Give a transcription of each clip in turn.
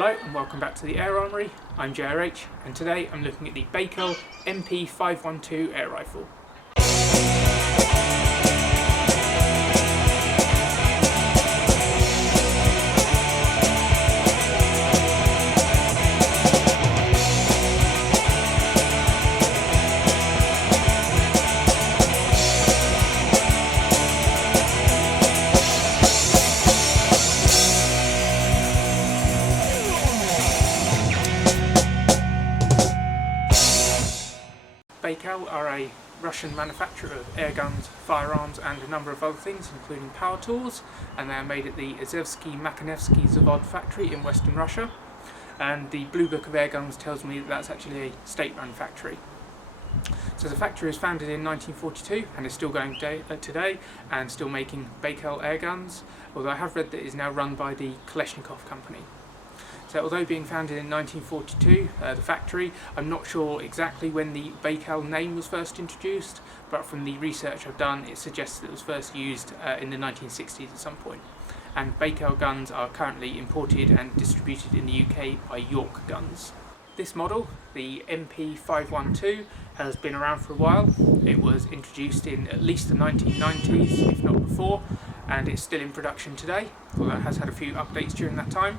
Hello and welcome back to the Air Armoury. I'm JRH and today I'm looking at the Baikal MP512 air rifle. Baikal are a Russian manufacturer of air guns, firearms and a number of other things, including power tools, and they are made at the Izhevsky-Makhanevsky Zavod factory in western Russia. And the Blue Book of Air Guns tells me that that's actually a state-run factory. So the factory was founded in 1942 and is still going today and still making Baikal air guns, although I have read that it is now run by the Kalashnikov company. So although being founded in 1942, the factory, I'm not sure exactly when the Baikal name was first introduced, but from the research I've done it suggests that it was first used in the 1960s at some point. And Baikal guns are currently imported and distributed in the UK by York Guns. This model, the MP512, has been around for a while. It was introduced in at least the 1990s, if not before, and it's still in production today, although it has had a few updates during that time.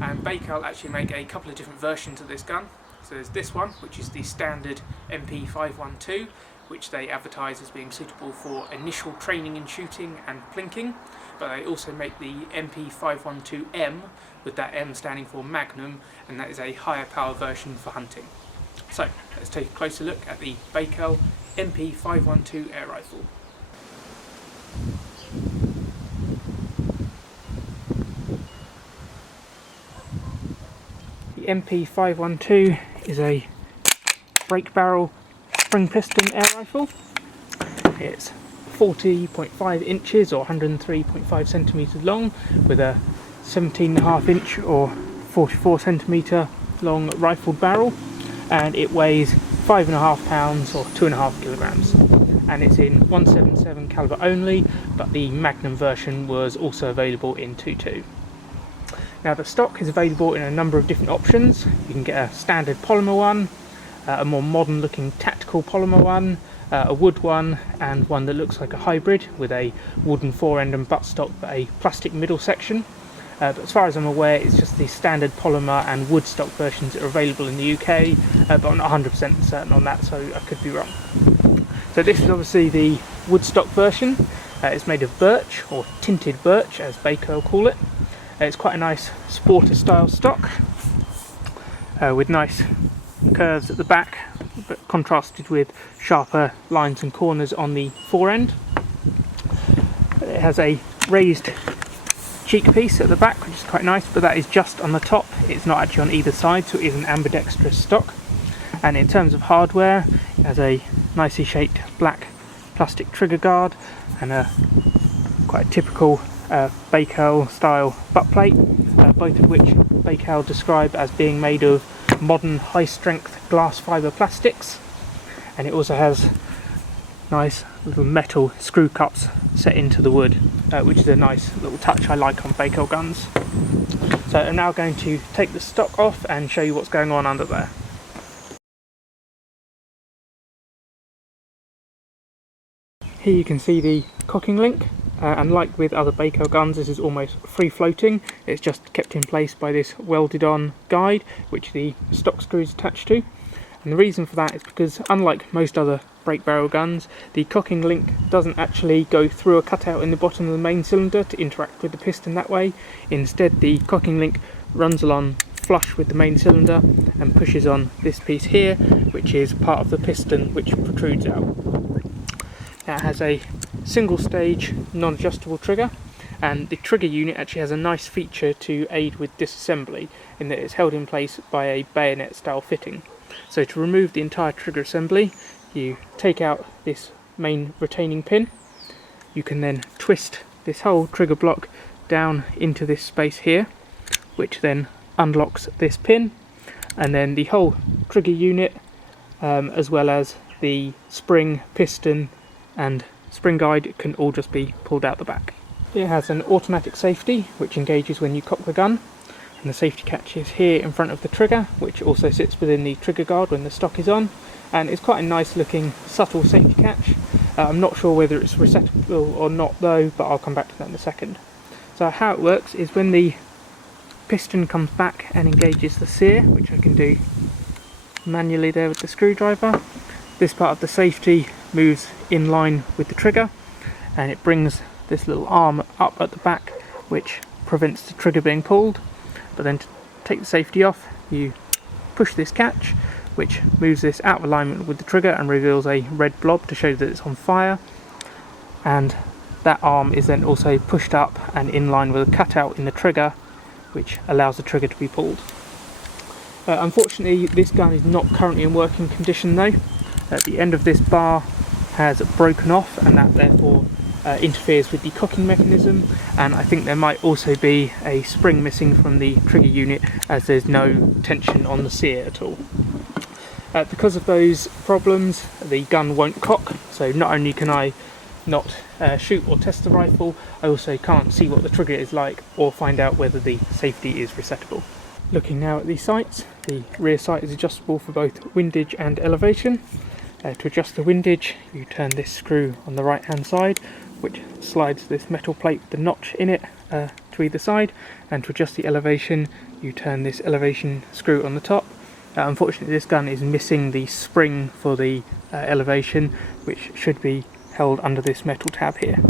And Baikal actually make a couple of different versions of this gun. So there's this one, which is the standard MP512, which they advertise as being suitable for initial training in shooting and plinking, but they also make the MP512M, with that M standing for Magnum, and that is a higher power version for hunting. So let's take a closer look at the Baikal MP512 air rifle. The MP512 is a break barrel spring piston air rifle. It's 40.5 inches or 103.5 centimetres long with a 17.5 inch or 44 centimetre long rifled barrel, and it weighs 5.5 pounds or 2.5 kilograms, and it's in 177 calibre only, but the Magnum version was also available in 22. Now the stock is available in a number of different options. You can get a standard polymer one, a more modern looking tactical polymer one, a wood one, and one that looks like a hybrid with a wooden forend and buttstock but a plastic middle section. But as far as I'm aware, it's just the standard polymer and wood stock versions that are available in the UK, but I'm not 100% certain on that, so I could be wrong. So this is obviously the wood stock version. It's made of birch, or tinted birch as Baikal call it. It's quite a nice sporter style stock with nice curves at the back, but contrasted with sharper lines and corners on the forend. It has a raised cheek piece at the back, which is quite nice, but that is just on the top. It's not actually on either side, so it is an ambidextrous stock. And in terms of hardware, it has a nicely shaped black plastic trigger guard and a quite typical Baikal style butt plate, both of which Baikal describe as being made of modern high strength glass fibre plastics, and it also has nice little metal screw cups set into the wood, which is a nice little touch I like on Baikal guns. So I'm now going to take the stock off and show you what's going on under there. Here you can see the cocking link. And like with other Baikal guns, this is almost free floating. It's just kept in place by this welded on guide, which the stock screw is attached to. And the reason for that is because, unlike most other break barrel guns, the cocking link doesn't actually go through a cutout in the bottom of the main cylinder to interact with the piston that way. Instead, the cocking link runs along flush with the main cylinder and pushes on this piece here, which is part of the piston which protrudes out. Now it has a single stage non-adjustable trigger, and the trigger unit actually has a nice feature to aid with disassembly in that it's held in place by a bayonet style fitting. So to remove the entire trigger assembly, you take out this main retaining pin. You can then twist this whole trigger block down into this space here, which then unlocks this pin, and then the whole trigger unit as well as the spring, piston and spring guide can all just be pulled out the back. It has an automatic safety which engages when you cock the gun, and the safety catch is here in front of the trigger, which also sits within the trigger guard when the stock is on, and it's quite a nice looking subtle safety catch. I'm not sure whether it's resettable or not though, but I'll come back to that in a second. So how it works is when the piston comes back and engages the sear, which I can do manually there with the screwdriver, this part of the safety moves in line with the trigger, and it brings this little arm up at the back which prevents the trigger being pulled. But then to take the safety off, you push this catch, which moves this out of alignment with the trigger and reveals a red blob to show that it's on fire, and that arm is then also pushed up and in line with a cutout in the trigger, which allows the trigger to be pulled. Unfortunately, this gun is not currently in working condition though. At the end of this bar has broken off, and that therefore interferes with the cocking mechanism, and I think there might also be a spring missing from the trigger unit, as there's no tension on the sear at all. Because of those problems, the gun won't cock, so not only can I not shoot or test the rifle, I also can't see what the trigger is like or find out whether the safety is resettable. Looking now at the sights, the rear sight is adjustable for both windage and elevation. To adjust the windage, you turn this screw on the right hand side, which slides this metal plate with the notch in it to either side, and to adjust the elevation, you turn this elevation screw on the top. Unfortunately, this gun is missing the spring for the elevation, which should be held under this metal tab here.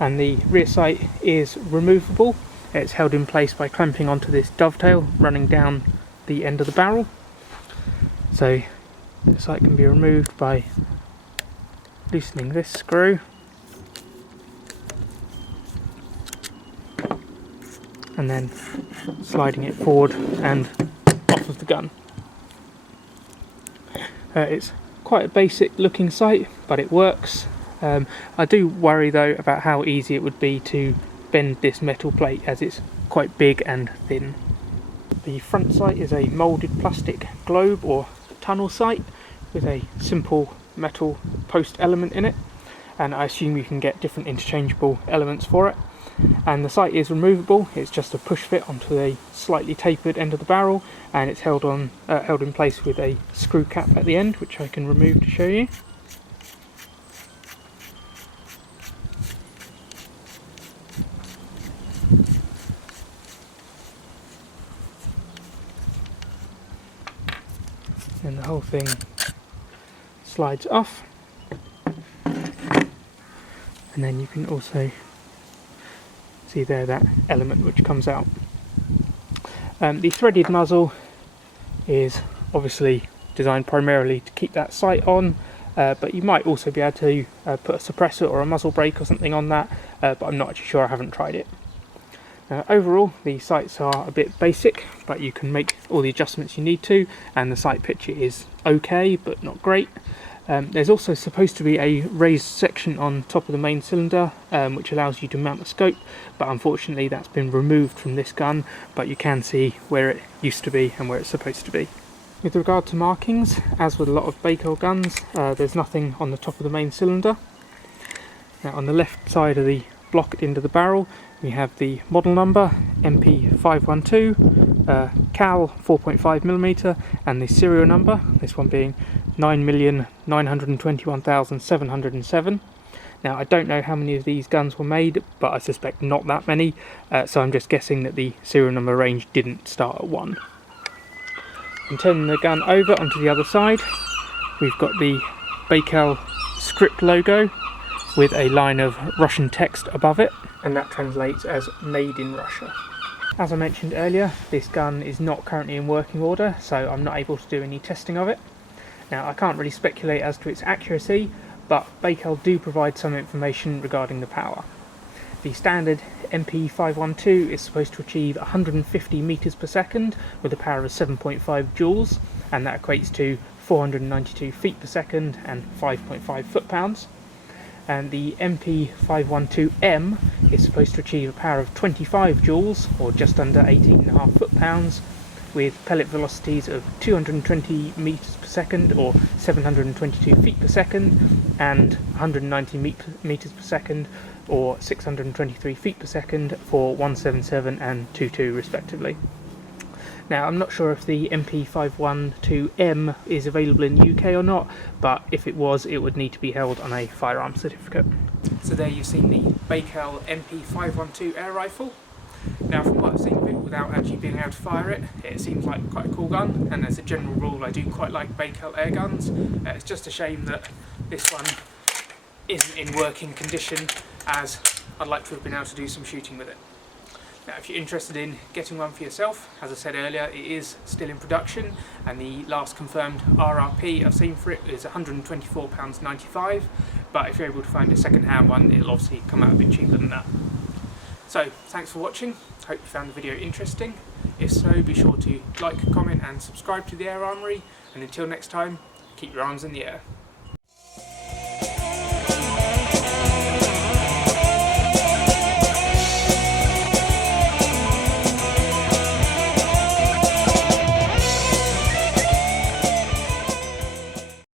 And the rear sight is removable. It's held in place by clamping onto this dovetail running down the end of the barrel. So the sight can be removed by loosening this screw and then sliding it forward and off of the gun. It's quite a basic looking sight, but it works. I do worry though about how easy it would be to bend this metal plate, as it's quite big and thin. The front sight is a moulded plastic globe or tunnel sight with a simple metal post element in it, and I assume you can get different interchangeable elements for it. And the sight is removable. It's just a push fit onto a slightly tapered end of the barrel, and it's held in place with a screw cap at the end, which I can remove to show you. And the whole thing slides off, and then you can also see there that element which comes out. The threaded muzzle is obviously designed primarily to keep that sight on, but you might also be able to put a suppressor or a muzzle brake or something on that, but I'm not actually sure, I haven't tried it. Overall, the sights are a bit basic, but you can make all the adjustments you need to, and the sight picture is okay but not great. There's also supposed to be a raised section on top of the main cylinder, which allows you to mount the scope, but unfortunately that's been removed from this gun, but you can see where it used to be and where it's supposed to be. With regard to markings, as with a lot of Baikal guns, there's nothing on the top of the main cylinder. Now on the left side of the block at the end of the barrel, we have the model number MP512, cal 4.5mm, and the serial number, this one being 9,921,707. Now I don't know how many of these guns were made, but I suspect not that many, so I'm just guessing that the serial number range didn't start at 1. And turning the gun over onto the other side, we've got the Baikal script logo with a line of Russian text above it, and that translates as "Made in Russia." As I mentioned earlier, this gun is not currently in working order, so I'm not able to do any testing of it. Now I can't really speculate as to its accuracy, but Baikal do provide some information regarding the power. The standard MP512 is supposed to achieve 150 meters per second with a power of 7.5 joules, and that equates to 492 feet per second and 5.5 foot-pounds. And the MP512M is supposed to achieve a power of 25 joules, or just under 18.5 foot-pounds, with pellet velocities of 220 meters per second or 722 feet per second and 190 meters per second or 623 feet per second for 177 and 22 respectively. Now, I'm not sure if the MP512M is available in the UK or not, but if it was, it would need to be held on a firearms certificate. So there you've seen the Baikal MP512 air rifle. Now, from what I've seen of it, without actually being able to fire it, it seems like quite a cool gun, and as a general rule I do quite like Baikal air guns. It's just a shame that this one isn't in working condition, as I'd like to have been able to do some shooting with it. Now, if you're interested in getting one for yourself, as I said earlier, it is still in production, and the last confirmed RRP I've seen for it is £124.95, but if you're able to find a second-hand one, it'll obviously come out a bit cheaper than that. So, thanks for watching. Hope you found the video interesting. If so, be sure to like, comment and subscribe to the Air Armoury, and until next time, keep your arms in the air.